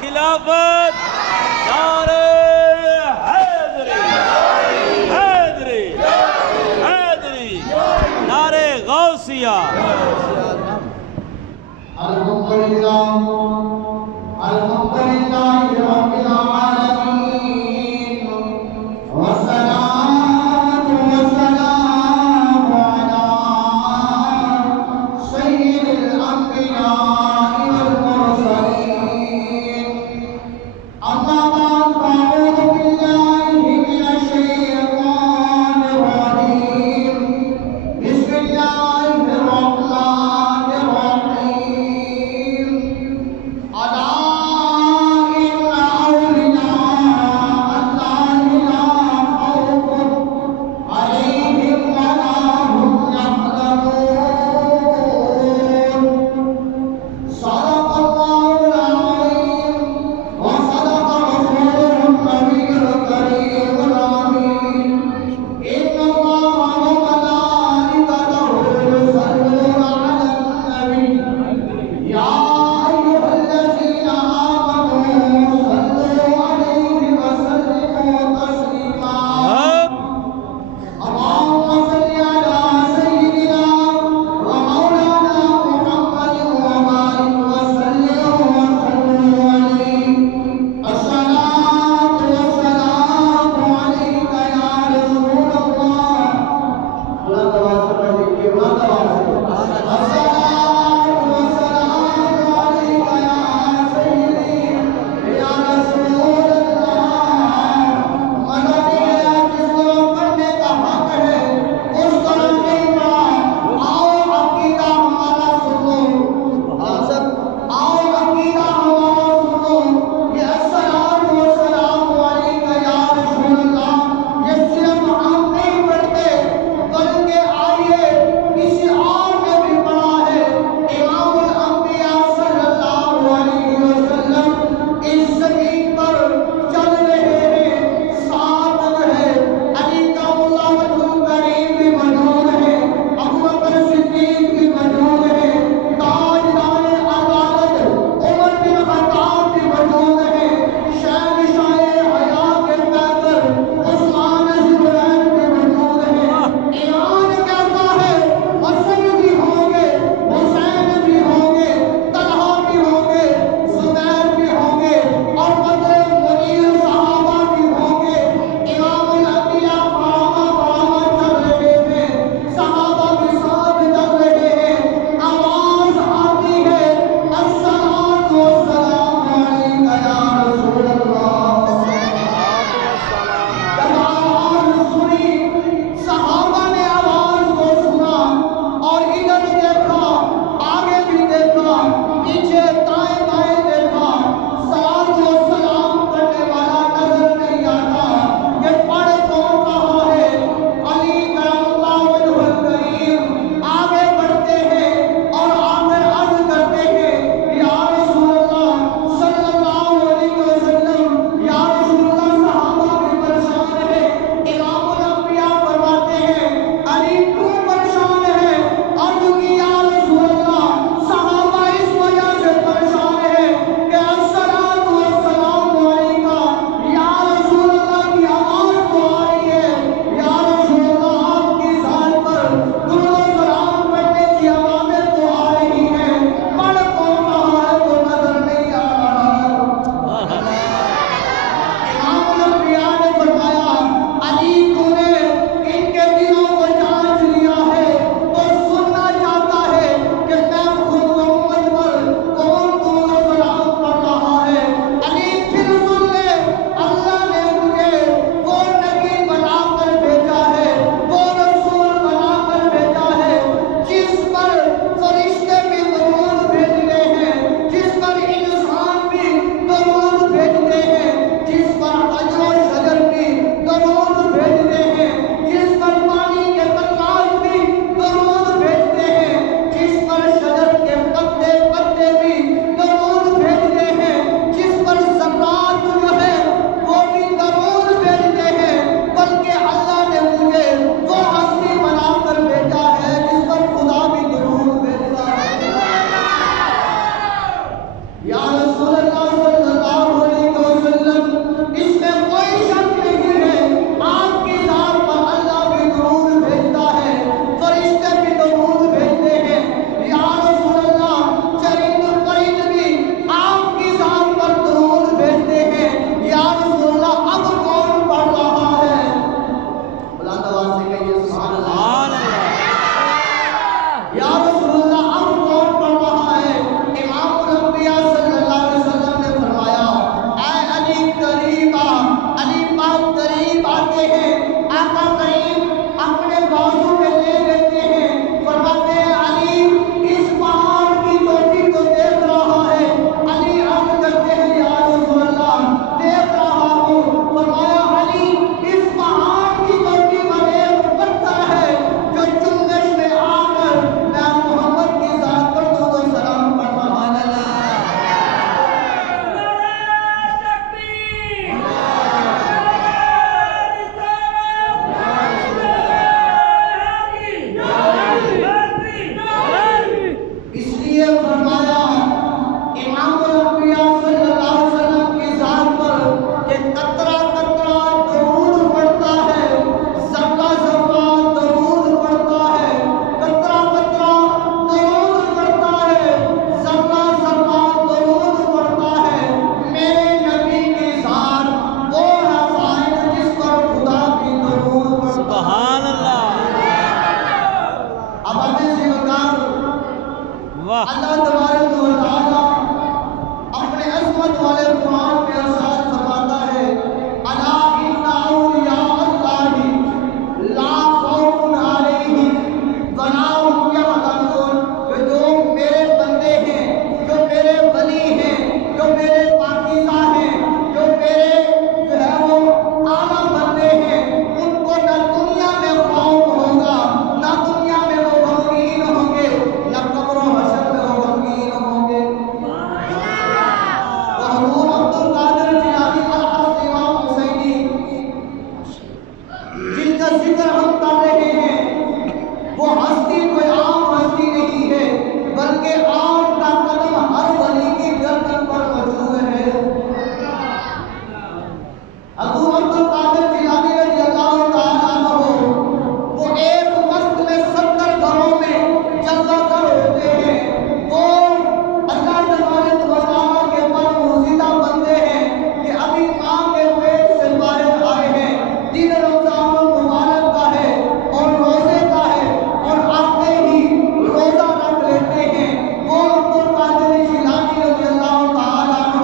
خلافت، نعرہ حیدری، حیدری، حیدری، نعرہ غوثیہ۔ الحمدللہ الحمدللہ رب العالمین والصلاة والسلام علی سید الانبیاء والمرسلین رحمت والے قرآن میں ارشاد فرماتا ہے الا ان اولیاء اللہ لا خوف علیہم ولا هم یحزنون، کہ جو میرے بندے ہیں، جو میرے ولی ہیں، جو میرے پاکیزہ ہیں، جو میرے جو ہے وہ اعلیٰ بندے ہیں، ان کو نہ دنیا میں خوف ہوگا، نہ دنیا میں وہ غمگین ہوں گے، نہ قبر و حشر میں وہ غمگین ہوں گے۔ حضور عبد القادر جیلانی الحسنی امام حسینی جن کا ذکر ہم کر رہے ہیں، وہ ہستی کوئی عام ہستی نہیں ہے، بلکہ آپ کا قدم ہر ولی کی گردن پر موجود ہے۔ حضور عبد القادر جیلانی رضی اللہ تعالیٰ عنہ وہ ایک وقت میں 70 گھروں میں جلوہ گر ہوتے ہیں، وہ اللہ تبارک و تعالیٰ کے پر موجودہ بندے ہیں کہ ابھی ماں کے پیٹ سے باہر آئے ہیں، دن رمضان المبارک کا ہے اور روزے کا ہے، اور آتے ہی روزہ رکھ لیتے ہیں۔ وہ عبد القادر جیلانی رضی اللہ تعالیٰ عنہ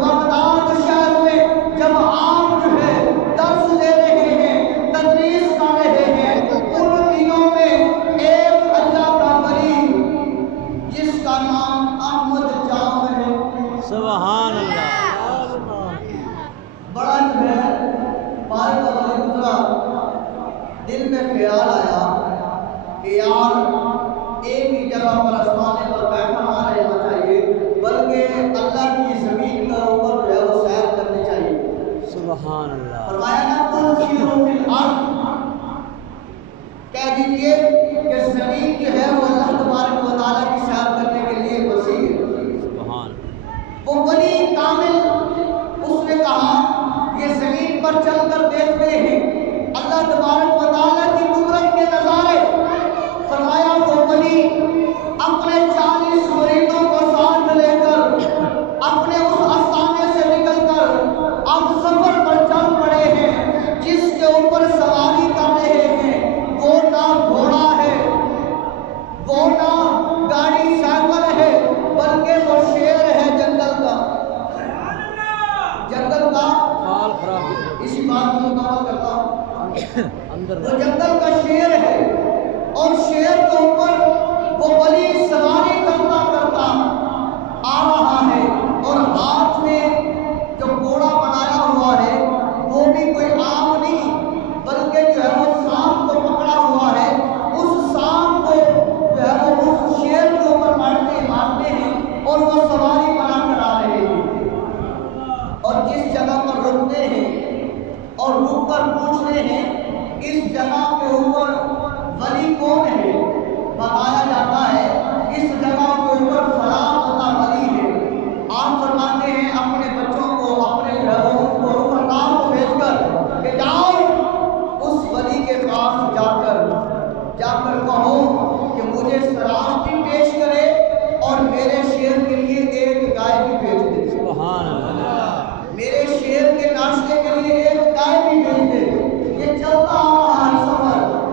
بغداد شہر میں جب آپ جو ہے درس دے رہے ہیں، تدریس کر رہے ہیں، ان دنوں میں ایک اللہ کا ولی جس کا نام احمد جام ہے، سبحان اللہ، بڑا جو ہے پائے کا ولی گزرا، دل میں خیال آیا کہ یار ایک ہی جگہ پر آسمانے پر بیٹھا نہ رہنا چاہیے، بلکہ اللہ کی زمین کا اوپر جو ہے وہ سیر کرنی چاہیے۔ سبحان اللہ، فرمایا نا کل سیرو فی الارض، کہہ دیجئے کہ زمین جو ہے وہ اللہ تبارک و تعالیٰ کی سیر کرنے کے لیے وسیع ہے۔ سبحان وہ ولی کامل اس نے کہا یہ زمین پر چل کر دیکھتے ہیں اللہ تبارک و تعالیٰ کی قدرت کے نظارے۔ فرمایا وہ ولی اپنے 40 مریدوں کو ساتھ لے کر اپنے اس آستانے سے نکل کر اب سفر پر چل پڑے ہیں، جس کے اوپر سواری کر رہے ہیں وہ نہ گھوڑا ہے، وہ نہ گاڑی سائیکل ہے، بلکہ وہ شیر ہے جنگل کا، جنگل کا۔ بال خراب اسی بات کو مکمل کرتا ہوں، اندر وہ جنگل کا شیر ہے، اور شیر کے اوپر وہ ولی سواری کرتا کرتا آ رہا ہے، اور ہاتھ میں جو گھوڑا بنایا ہوا ہے وہ بھی کوئی عام نہیں، بلکہ جو ہے وہ سانپ کو پکڑا ہوا ہے، اس سانپ کو جو ہے وہ اس شیر کے اوپر مارتے ہیں اور وہ سواری بنا کر آ رہے ہیں۔ اور جس جگہ پر رکتے ہیں اور رک کر پوچھتے ہیں اس جگہ کے اوپر ولی کون ہے، بتایا جاتا ہے اس جگہ کے اوپر فلاں اللہ ولی ہے۔ آپ فرماتے ہیں اپنے بچوں کو، اپنے گھروں کو، رفقاء کو بھیج کر کہ جاؤ اس ولی کے پاس جا کر کہو کہ مجھے شراب بھی پیش کرے اور میرے شیر کے لیے ایک گائے بھی بھیج دے، سبحان اللہ، میرے شیر کے ناشتے کے لیے ایک گائے بھی بھیج دے۔ یہ چلتا آ رہا ہے سفر،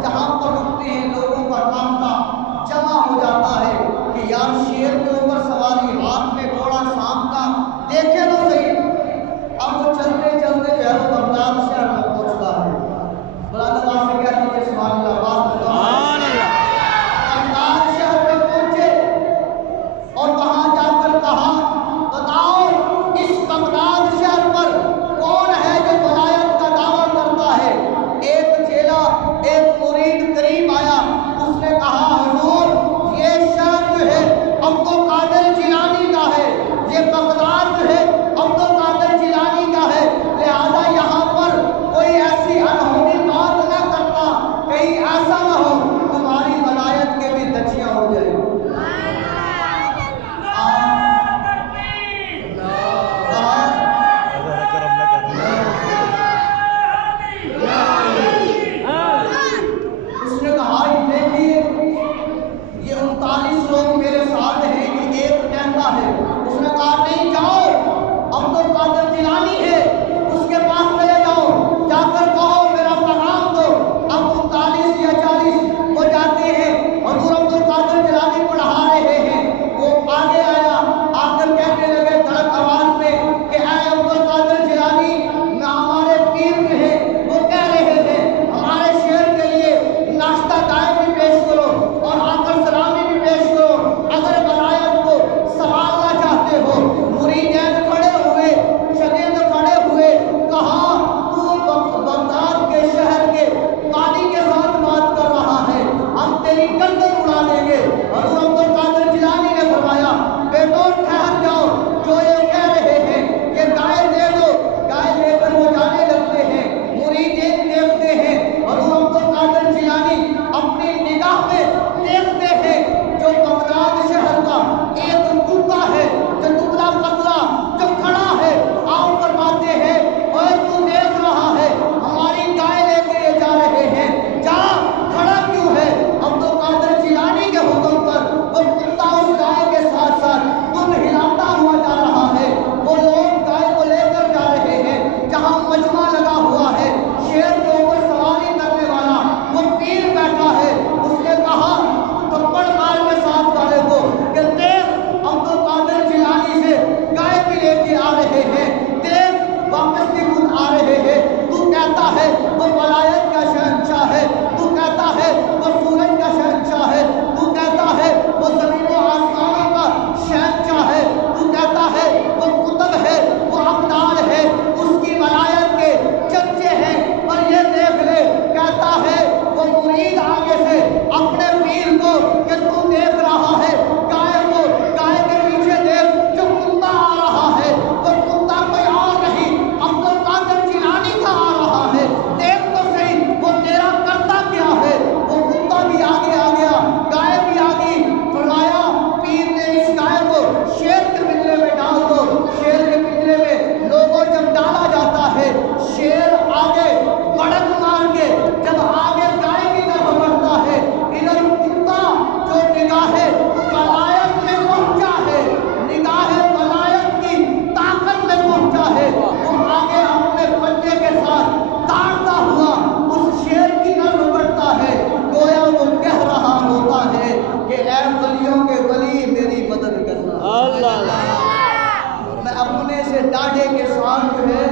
میں سے ڈاڑھے کے ساتھ جو ہے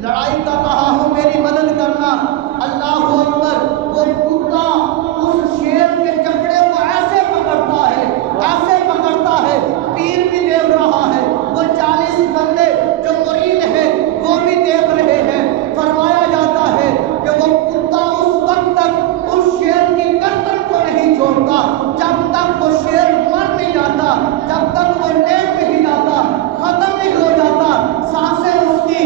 لڑائی کر رہا ہوں، میری مدد کرنا۔ اللہ اکبر، وہ کتا اس شیر کے چمڑے کو ایسے پکڑتا ہے، ایسے پکڑتا ہے، پیر بھی دیکھ رہا ہے، وہ 40 بندے جو مرید ہیں وہ بھی دیکھ رہے ہیں۔ فرمایا جاتا ہے کہ وہ کتا اس وقت تک اس شیر کی گردن کو نہیں چھوڑتا جب تک وہ شیر مر نہیں جاتا، جب تک وہ لیٹ نہیں جاتا، ختم نہیں ہو جاتا، سانسیں اس کی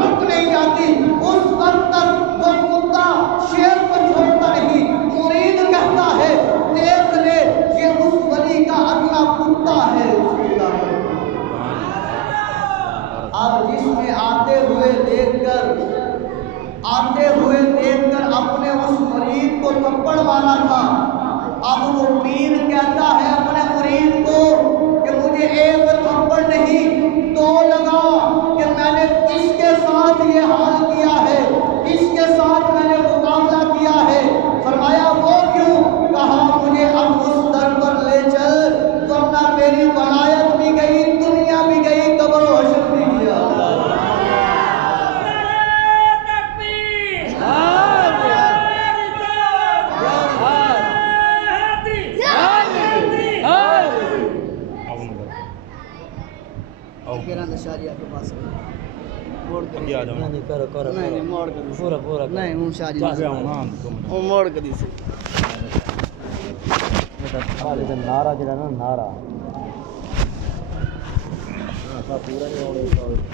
رک نہیں جاتی، اس وقت تک وہ کتا شیر کو چھوڑتا نہیں۔ مرید کہتا ہے دیکھ لے یہ اس ولی کا اگلا کتا ہے۔ اب جس میں آتے ہوئے دیکھ کر اپنے اس مرید کو تھپڑ مارا تھا، اب وہ پیر کہتا ہے اپنے مرید کو کہ مجھے ایک تھپڑ نہیں 2 لگا کہ میں نے اس کے ساتھ یہ حال کیا ہے، اس کے ساتھ میں نے مقابلہ کیا ہے۔ فرمایا وہ کیوں؟ کہا مجھے اب اس در پر لے چل، ورنہ میری ولایت بھی گئی، دنیا بھی گئی، قبر و حشر بھی گیا۔ نہیں موڑ کے دی نعرہ جڑا نا نعرہ پورا نہیں